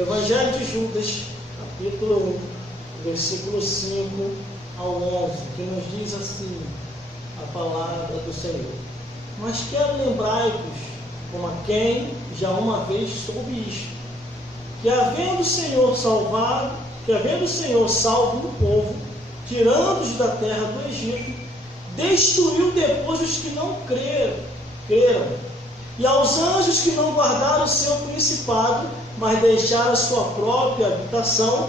Evangelho de Judas, capítulo 1, versículo 5 ao 11, que nos diz assim a palavra do Senhor. Mas quero lembrar-vos, como a quem já uma vez soube isto, que havendo o Senhor salvo o povo, tirando-os da terra do Egito, destruiu depois os que não creram, e aos anjos que não guardaram o seu principado, mas deixaram a sua própria habitação,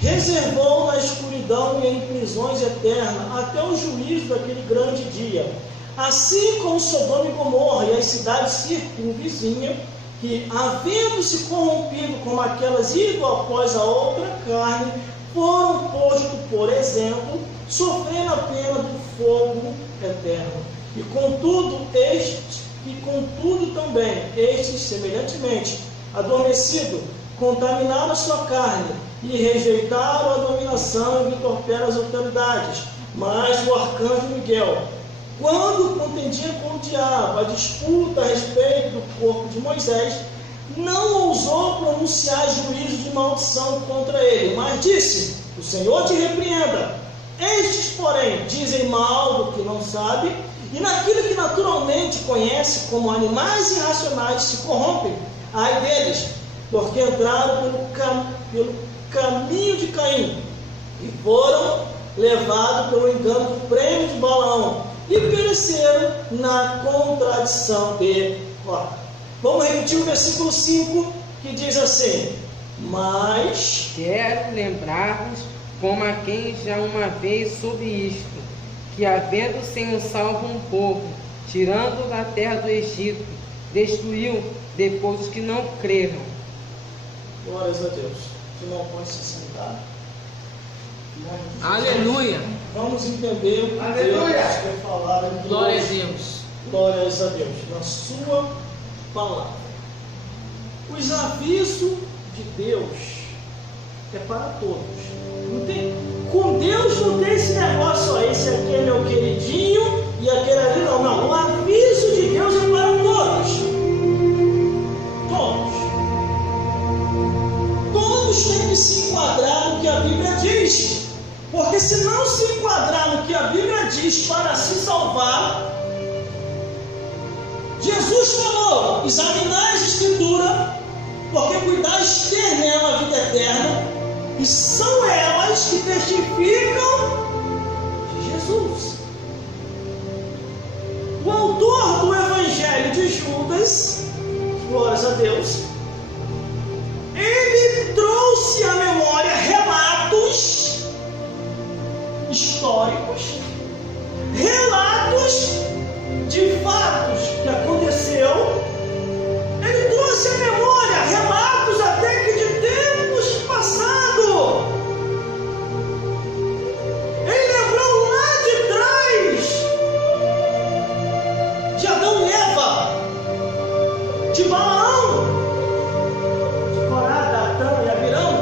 reservou na escuridão e em prisões eternas, até o juízo daquele grande dia. Assim como Sodoma e Gomorra e as cidades circunvizinhas, que, havendo-se corrompido como aquelas ido após a outra carne, foram postos, por exemplo, sofrendo a pena do fogo eterno. E contudo também, estes, semelhantemente, adormecido, contaminaram a sua carne, e rejeitaram a dominação e entorpeceram as autoridades. Mas o arcanjo Miguel, quando contendia com o diabo a disputa a respeito do corpo de Moisés, não ousou pronunciar juízo de maldição contra ele, mas disse: o Senhor te repreenda. Estes, porém, dizem mal do que não sabe, e naquilo que naturalmente conhece, como animais irracionais, se corrompem. Ai deles, porque entraram pelo caminho de Caim, e foram levados pelo engano do prêmio de Balaão, e pereceram na contradição de Corá. Vamos repetir o versículo 5, que diz assim: mas quero lembrar-vos, como a quem já uma vez soube isto, que havendo o Senhor salvo um povo, tirando da terra do Egito, destruiu depois os que não creram. Glórias a Deus. Você não pode se sentar. Aleluia. Vamos entender o que Deus quer falar. Glória a Deus. Glórias a Deus. Na sua palavra. Os avisos de Deus é para todos. Não tem, com Deus não tem esse negócio aí, esse aquele é o queridinho e aquele ali não. Não. O aviso de Deus é para todos. Todos têm que se enquadrar no que a Bíblia diz, porque se não se enquadrar no que a Bíblia diz para se salvar, Jesus falou: examinai as Escrituras, porque cuidais ter nela a vida eterna, e são elas que testificam de Jesus. O autor do Evangelho de Judas, glórias a Deus, ele trouxe à memória relatos históricos, relatos de fatos que aconteceu. Ele trouxe à memória relatos até que de tempos passados. Ele lembrou lá de trás de Adão e Eva, de Balaão, de Corá, Datã e Abirão.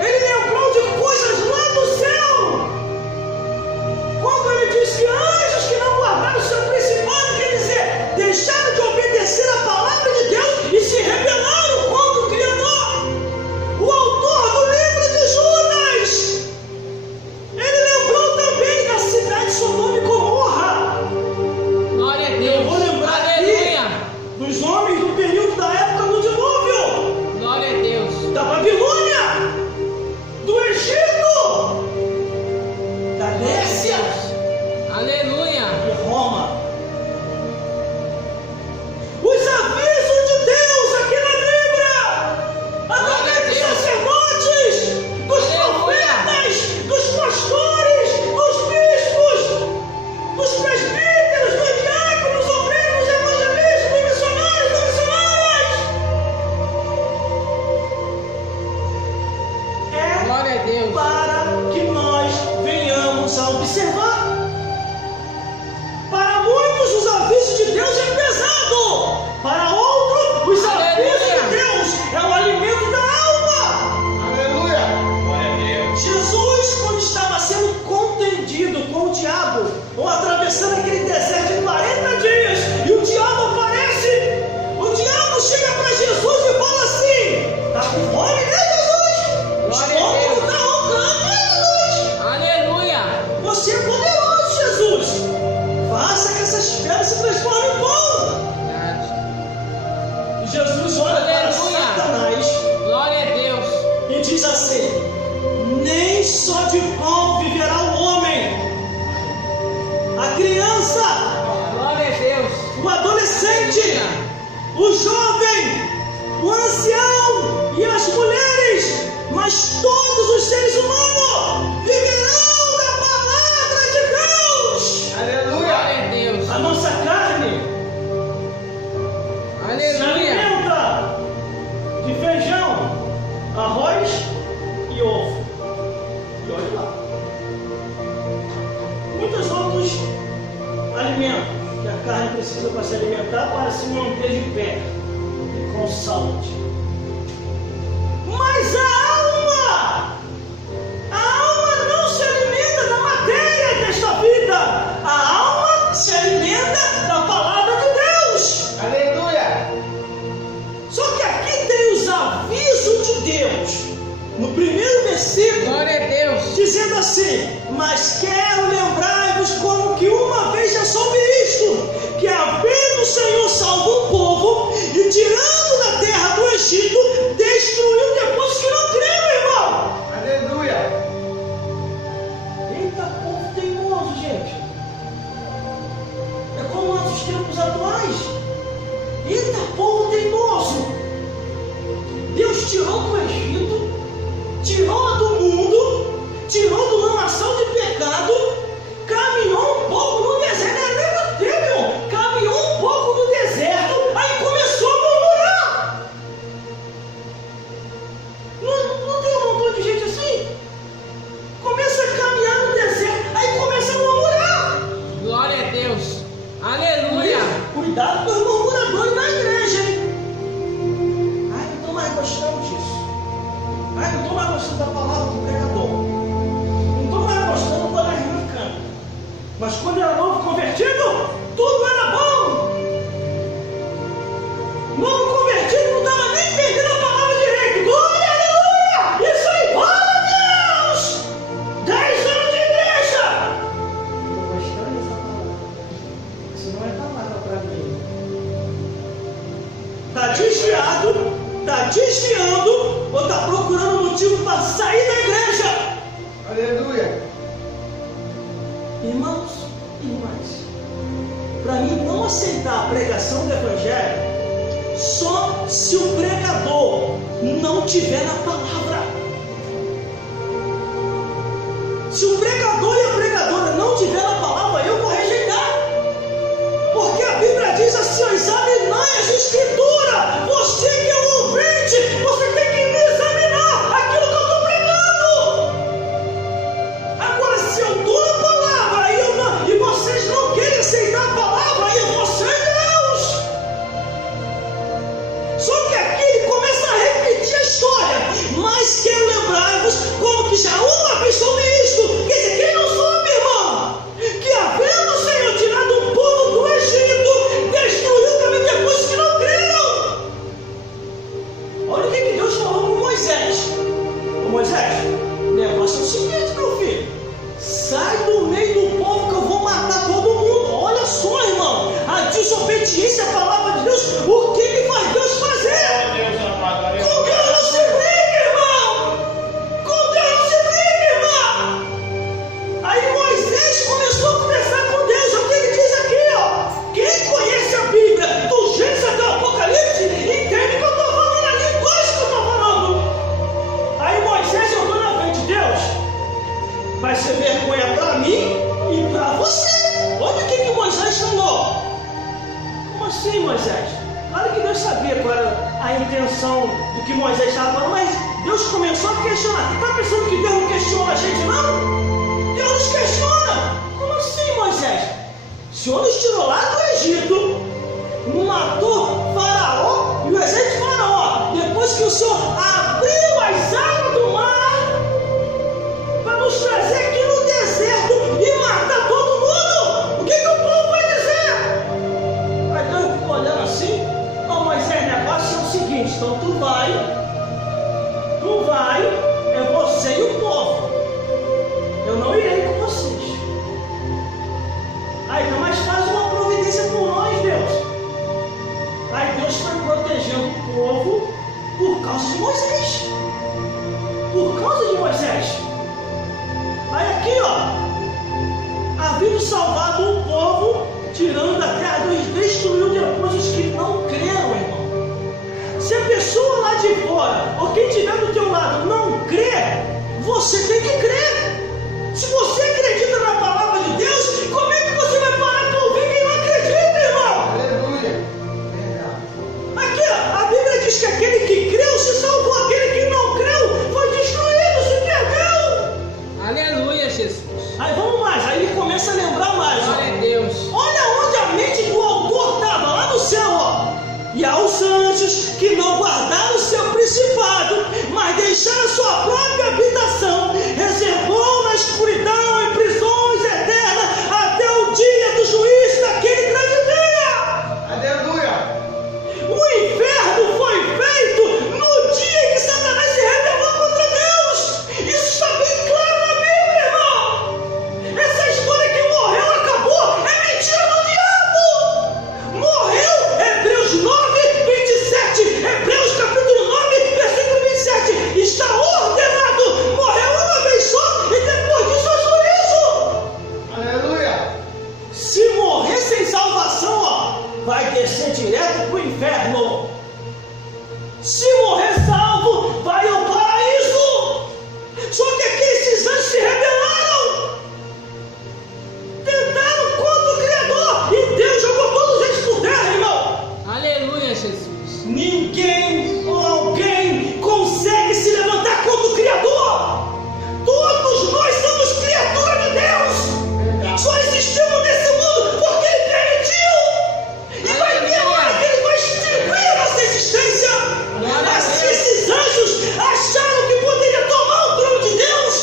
Ele lembrou de coisas lá do céu, quando ele disse que anjos de pão viverá o homem. A criança, Glória a Deus. o adolescente, o jovem, o ancião e as mulheres, mas todos os seres humanos viverão da palavra de Deus. Aleluia. Glória a Deus. A nossa carne se Aleluia. alimenta de feijão, arroz e ovo. E olha lá. Muitos outros alimentos que a carne precisa para se alimentar para se manter de pé e com saúde. Mas a alma não se alimenta da matéria desta vida. A alma se alimenta da palavra de Deus. Aleluia. Só que aqui tem os avisos de Deus. No primeiro versículo, Glória a Deus. dizendo assim: mas quero lembrar-vos como que uma vez já soube isto, que havendo o Senhor salvo um povo, e tirando da terra do Egito, destruiu depois que não creram, irmão. Aleluia. Eita, povo teimoso, gente. É como nossos tempos atuais. Eita, povo teimoso. Deus tirou do Egito, tirou do mundo, tirou de uma nação de pecado, caminhou um pouco no deserto, não era nem no tempo, irmão. Caminhou um pouco no deserto, aí começou a murmurar. Não tem um montão de gente assim? Começa a caminhar no deserto, aí começa a murmurar. Glória a Deus. Aleluia. Cuidado com os murmuradores na igreja, hein? Ai, não estou mais gostando disso. Ai, não estou mais gostando da palavra do pregador. Não estou mais gostando quando a irmã canta. Mas quando era novo convertido, tudo era bom. Novo convertido não estava nem entendendo a palavra direito. Glória, aleluia! Isso aí, glória a Deus! 10 anos de igreja! Estou gostando dessa palavra. Isso não é palavra para mim. Está desviado, está desviando, ou está procurando motivo para sair da igreja. Aleluia. Irmãos e irmãs, para mim não aceitar a pregação do Evangelho só se o pregador não tiver na palavra. Se o pregador e a pregadora não tiver na palavra, eu vou rejeitar. Porque a Bíblia diz assim: examinai as Escrituras. Você que é o ouvinte, você tem que me examinar aquilo que eu estou pregando. Agora, se eu estou na palavra e vocês não querem aceitar a palavra, aí eu vou ser Deus. Só que aqui ele começa a repetir a história. Mas quero lembrar-vos como que já uma vez soube isto. Quer dizer, quem não soube, irmão? Que havendo o Senhor tirado o povo do Egito, destruiu também depois que não creram. Olha o que Deus falou com Moisés. Ô Moisés, o negócio é o seguinte, meu filho. Sai do meio do povo que eu vou matar todo mundo. Olha só, irmão. A desobediência à palavra de Deus, o que faz Deus fazer? Com Deus não se briga, irmão. Com Deus não se briga, irmão. Aí Moisés começou a conversar com Deus. É o que ele diz aqui, ó. Quem conhece a Bíblia, do Gênesis até o Apocalipse, entende que eu estou falando a linguagem que eu estou falando. Aí Moisés jogou na frente de Deus. Vai ser vergonha para mim e para você. Olha o que Moisés falou. Como assim, Moisés? Claro que Deus sabia qual era a intenção do que Moisés estava falando, mas Deus começou a questionar. Está pensando que Deus não questiona a gente, não? Deus nos questiona. Como assim, Moisés? O Senhor nos tirou lá do Egito, matou Faraó e o exército de Faraó. Depois que o Senhor abriu as águas do mar para nos trazer aqui no deserto e matar todo mundo, o que o povo vai dizer? Aí Deus ficou olhando assim: não, Moisés, o negócio é o seguinte, então tu vai, é você e o povo, eu não irei com vocês. Aí, então, mas faz uma providência por nós, Deus. Aí Deus foi protegendo o povo por causa de Moisés. Por causa de Moisés. Aí aqui, havendo salvado um povo, tirando da terra, destruiu depois os que não creram, irmão. Se a pessoa lá de fora, ou quem estiver do teu lado, não crê, você tem que crer. Se você acredita na palavra de Deus, como é que você vai parar para ouvir quem não acredita, irmão? Aleluia. Aqui, a Bíblia diz que aquele que creu se salvou, aquele que não creu foi destruído, se perdeu. Aleluia, Jesus. Aí vamos mais, aí ele começa a lembrar mais. Glória a Deus. Olha onde a mente do autor estava, lá no céu, E aos anjos que não guardaram o seu principado, mas deixaram sua própria habitação, reservou na escuridão em prisões eternas até o dia do juízo daquele grande dia. Aleluia. O inferno foi feito no dia em que Satanás se rebelou contra Deus. Isso está bem claro na Bíblia, irmão. Essa história que morreu acabou é mentira do diabo. Morreu, Hebreus 9:27. Hebreus capítulo 9, versículo 27. Está ordenado. Morreu uma vez só e depois disso é juízo. Aleluia. Se morrer sem salvação, vai descer direto para o inferno. Se morrer salvo, vai ao paraíso. Só que aqui esses anjos se rebelaram, tentaram contra o Criador, e Deus jogou todos eles por terra, irmão. Aleluia, Jesus. Ninguém ou alguém consegue se levantar contra o Criador. Todos nós somos criatura de Deus. Só existimos nesse mundo porque Ele permitiu. E vai ter hora que Ele vai extinguir a nossa existência. Mas esses anjos acharam que poderia tomar o trono de Deus.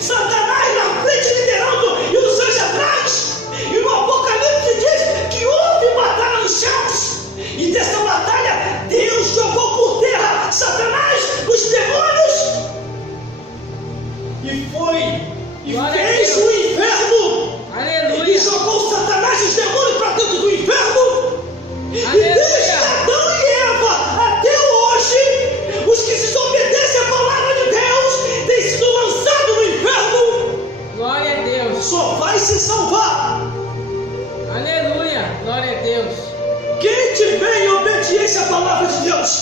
Satanás na frente liderando e os anjos atrás. E no Apocalipse diz que houve batalha nos céus. E dessa batalha Deus jogou por terra Satanás, os demônios. E foi e Glória a fez Deus. o inferno. Aleluia. E jogou Satanás e os demônios para dentro do inferno. E Aleluia. desde Adão e Eva até hoje, os que desobedecem a palavra de Deus têm sido lançados no inferno. Glória a Deus. Só vai se salvar Aleluia. Glória a Deus. quem tiver em obediência à palavra de Deus.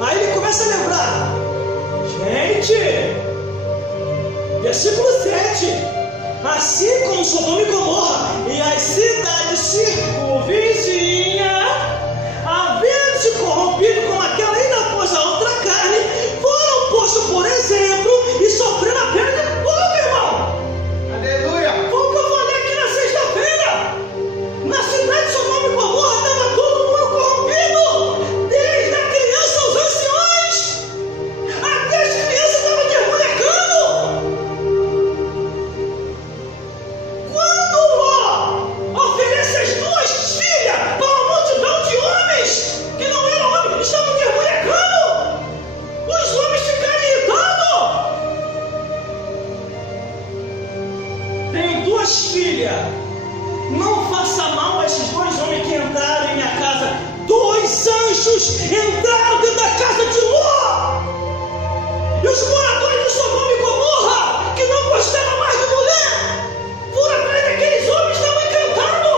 Aí ele começa a lembrar. Gente, versículo 7. Assim como Sodoma e Gomorra e as cidades circunvizinhas, havendo se corrompido com aquela ainda após a outra carne, foram postos por exemplo e sofreram a pena de fogo, irmão. Aleluia. Foi o que eu falei aqui na sexta-feira. Na cidade de Sodoma e Gomorra estava todo mundo corrompido, desde a criança aos anciões. Até as crianças estavam desmolecando. Quando Ló oferece as duas filhas para uma multidão de homens que não eram homens, estavam desmolecando, os homens ficaram irritados. Tenho duas filhas. Não faça mal a esses dois homens que entraram em minha casa. Dois anjos entraram dentro da casa de Ló. E os moradores de Sodoma e Gomorra, que não gostavam mais de mulher, foram atrás daqueles homens que estavam encantando.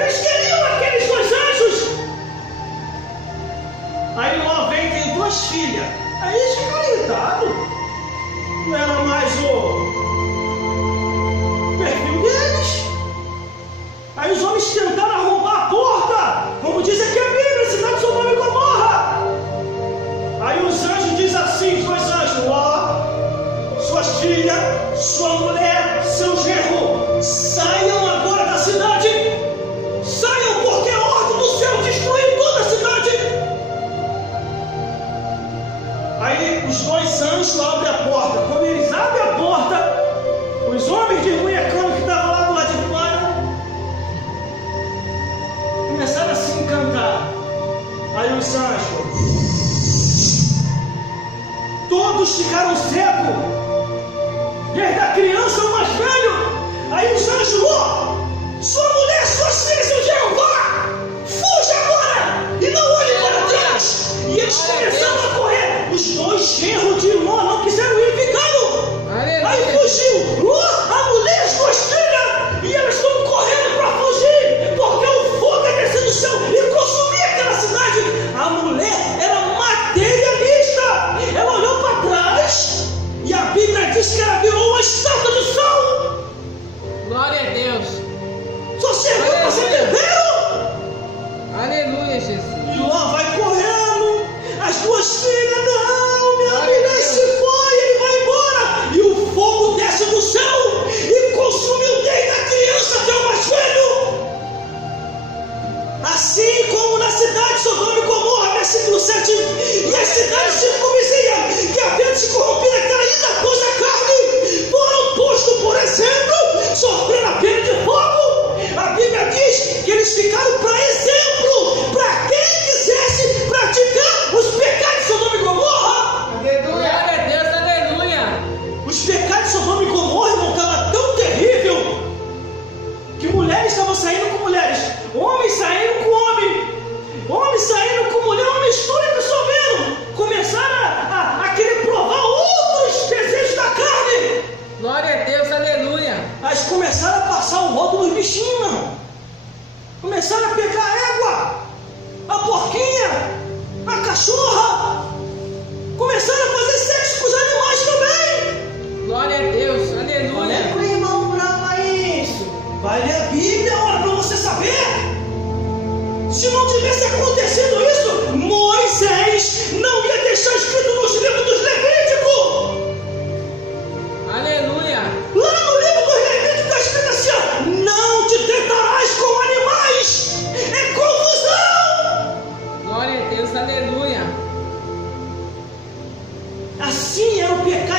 Eles queriam aqueles dois anjos. Aí Ló vem, tem duas filhas. Aí eles ficaram irritados. Não era mais o perfil deles. Aí os homens tentaram arrombar a porta, como diz aqui a Bíblia, cidade de Sodoma e Gomorra. Aí os anjos dizem assim, os dois anjos, Ló, suas filhas, sua mulher, seu genro, saiam agora da cidade. Saiam, porque a ordem do céu destruiu toda a cidade. Aí os dois anjos abrem a porta. Quando eles abrem a porta, os homens de Ruiacano que estavam lá do lado de fora começaram a se encantar. Aí os anjos, todos ficaram cegos, desde a criança ao mais velho. Aí os anjos, Ló, sua mulher, suas filhas, seu genro, vá, fuja agora e não olhe para trás. E eles começaram a correr. Os dois genros de Ló não quiseram ir, ficaram.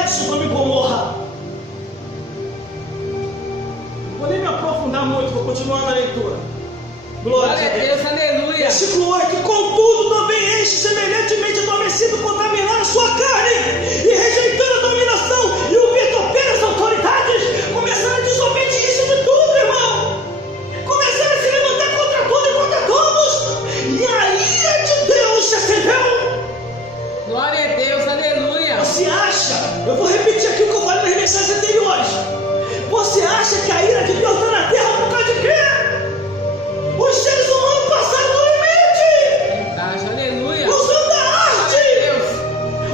de Sodoma e Gomorra. Não vou nem me aprofundar muito, vou continuar na leitura. Glória a Deus. Aleluia. Versículo 8: contudo, também este, semelhantemente adormecido, contaminando a sua carne e rejeitando a dominação e o vitupeiro das autoridades, começaram a desobediência de tudo, irmão. Começaram a se levantar contra tudo e contra todos, e a ira de Deus se acendeu. Glória a Deus, aleluia. Você acha, eu vou repetir aqui o que eu falei nas mensagens anteriores, você acha que a ira de Deus está na terra por causa de quê? Os seres humanos passaram do limite. Verdade, aleluia. Usando a arte,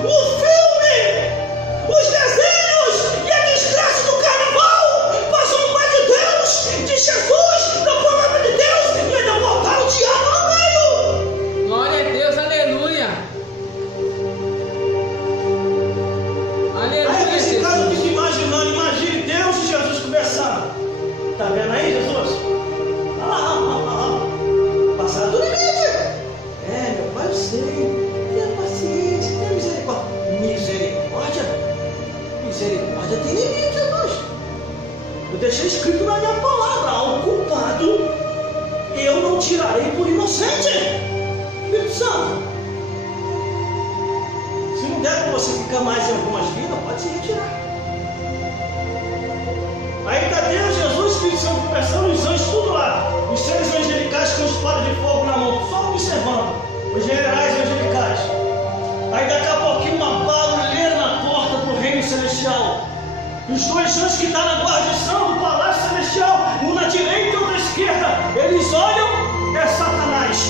o filme, os desenhos e a desgraça do carnaval passam mais de Deus, de Jesus, da palavra de Deus, e ainda botaram o diabo no meio. Glória a Deus, aleluia. Aleluia. Aí nesse caso eu fico imaginando, imagine Deus e Jesus conversando. Tá vendo aí, Jesus? Passaram do limite. Meu pai, eu sei. Tenha paciência, tenha misericórdia. Misericórdia? Misericórdia tem limite, Jesus. Eu deixei escrito na minha palavra: ao culpado eu não tirarei por inocente. Espírito Santo, se não der para você ficar mais em algumas vidas, pode se retirar. Aí está Deus, Jesus, Espírito Santo conversando, os anjos tudo lá, os seres angelicais com espada de fogo na mão, só observando, os generais angelicais. Aí daqui a pouquinho uma barulheira na porta do reino celestial. E os dois anjos que estão na guarnição do palácio celestial, um na direita e outro na esquerda, eles olham, é Satanás,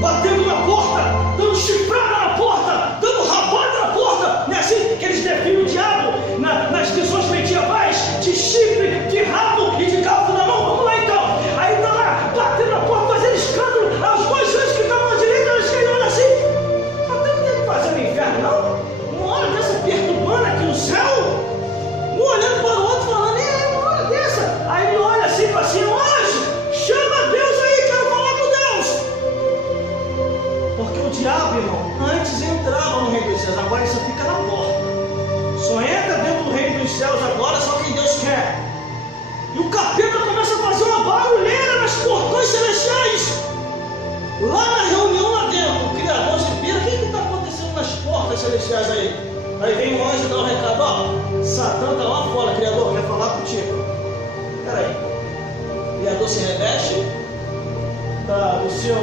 batendo na porta, dando chifrada na porta, dando rabada na porta. Não é assim que eles definem o diabo nas visões medievais, de chifre, de rabo e de garfo na mão? Vamos lá então. Aí está lá, batendo na porta, fazendo escândalo. Aí os dois anjos que estavam à direita e à esquerda olham assim: até não tem que fazer no inferno, não? Uma hora dessa perturbando aqui no céu, um olhando para o outro, falando: uma hora dessa. Aí ele olha assim para cima: anjo, chama Deus aí, quero falar com Deus. Porque o diabo, irmão, antes entrava no reino dos céus, agora isso fica na porta. Só entra dentro do reino dos céus agora só quem Deus quer. E o capeta começa a fazer uma barulheira nas portões celestiais. Lá na reunião lá dentro, o Criador se vira: o que está acontecendo nas portas celestiais aí? Aí vem um anjo dar um recado: ó, Satã está lá fora, Criador, quer falar contigo. Peraí. O Criador se reveste do seu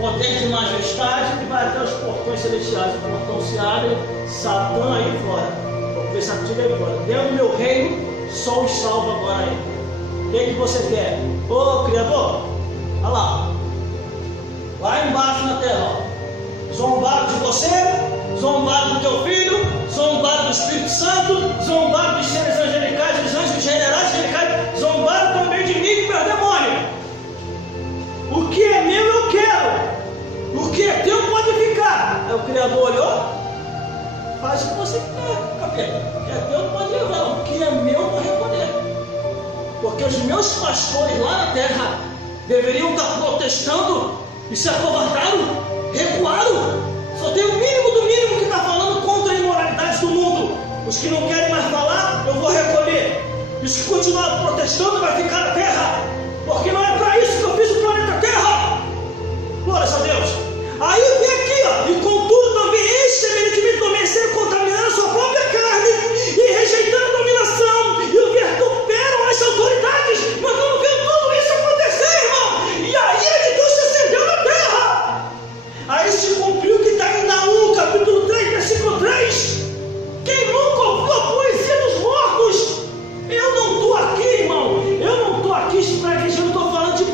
poder de majestade e vai até os portões celestiais. O portão se abre, Satã aí fora. Vou começar contigo aí fora. Dentro do meu reino, só os salvo agora aí. O que você quer? Ô Criador, olha lá embaixo na terra, ó. Zombaram de você, zombaram do teu filho, zombaram do Espírito Santo, zombaram dos seres angelicais, dos anjos generais angelicais, zombaram também de mim e do meu demônio. O que é meu eu quero, o que é teu pode ficar. Aí o Criador olhou: faz o que você quer, capeta. O que é teu pode levar, o que é meu eu vou recolher. Porque os meus pastores lá na terra deveriam estar protestando e se acovardaram, recuaram. Só tem o mínimo do mínimo que está falando contra a imoralidade do mundo. Os que não querem mais falar, eu vou recolher. E os que continuarem protestando vai ficar na terra. Porque não é para isso que eu fiz o planeta Terra. Glória a Deus. Aí vem aqui, ó: e contudo também este, semelhantemente adormecido, contaminando a sua própria carne e rejeitando a dominação e o vituperam as autoridades. Nós estamos vendo tudo isso acontecer, irmão. E a ira de Deus se acendeu na terra. Aí se cumpriu o que está em Naum, capítulo 3, versículo 3. Quem nunca ouviu a poesia dos mortos? Eu não estou aqui, irmão. Eu não estou aqui estou falando de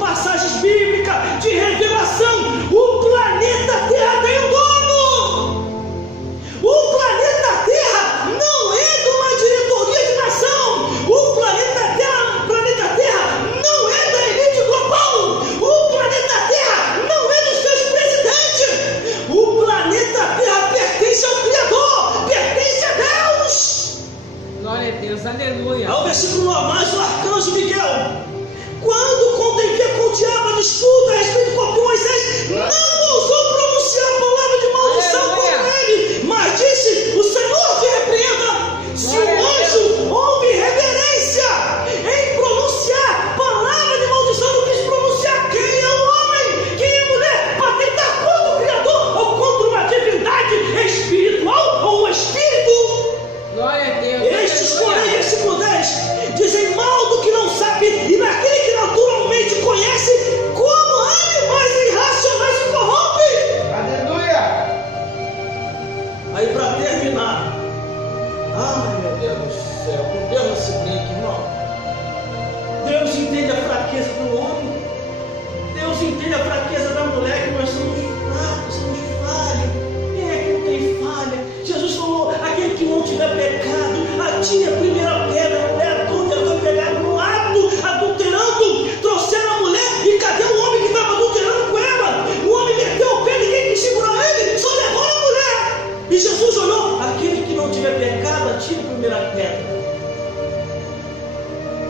Aí para terminar, ai meu Deus do céu, com Deus não se brinca, irmão. Deus entende a fraqueza do homem. Deus entende a fraqueza da mulher, que nós somos fracos, somos falhos. Quem é que não tem falha? Jesus falou, aquele que não tiver pecado, atire a primeira pedra. A mulher adúltera foi pegada no ato, adulterando, trouxeram a mulher, e cadê o homem que estava adulterando com ela? O homem meteu o pé, ninguém quis segurar ele, só levou a mulher. E Jesus olhou, aquele que não tiver pecado, atire a primeira pedra.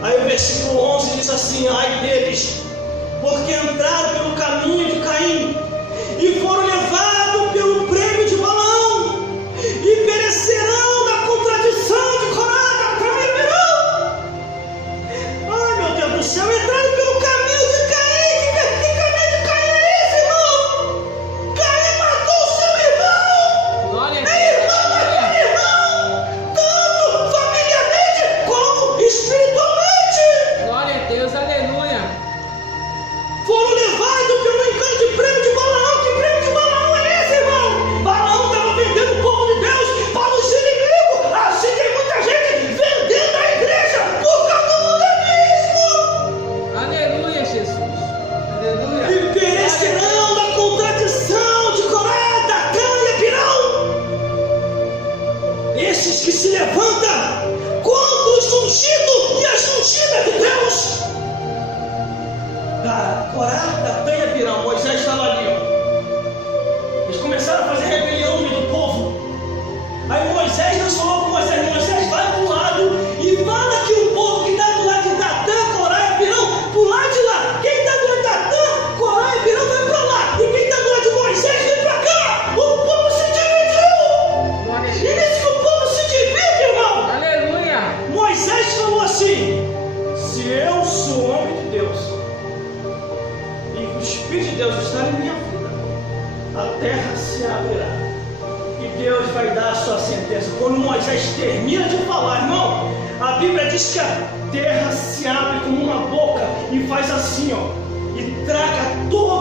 Aí o versículo 11 diz assim, ai deles, porque entraram pelo caminho de Caim e foram levados pelo prêmio de Balaão e perecerão na contradição de Corá, Datã e Abirão. Ai meu Deus do céu, entraram pelo caminho de Caim. Que caminho de Caim é esse, irmão? Caim matou o seu irmão. Glória a Deus. É irmão daquele irmão, tanto familiarmente como espiritualmente. Glória a Deus, aleluia. Foram levados pelo engano de prêmio de Balaão. Que prêmio de Balaão é esse, irmão? Balaão estava vendendo o povo de Deus para os inimigos. Assim tem muita gente vendendo a igreja por causa do mundanismo. Aleluia, Jesus. Aleluia. E perecerão na contradição de Corá, Datã e Abirão. Esses que se levantam contra os ungidos e as ungidas de Deus. Corá, Datã e Abirão, Moisés estava ali, ó. Eles começaram a fazer rebelião no meio do povo. Aí Moisés, Deus falou com Moisés, vai para o lado e fala que o povo que está do lado de Datã, Corá e Abirão, para o lado de lá. Quem está do lado de Datã, Corá e Abirão vai para lá. E quem está do lado de Moisés vem para cá. O povo se dividiu. Glória a E Deus. disse que o povo se divide, irmão. Aleluia. Moisés falou assim, se eu sou homem de Deus, o Espírito de Deus está em minha vida, a terra se abrirá e Deus vai dar a sua sentença. Quando Moisés termina de falar, irmão, a Bíblia diz que a terra se abre como uma boca e faz assim, ó, e traga todo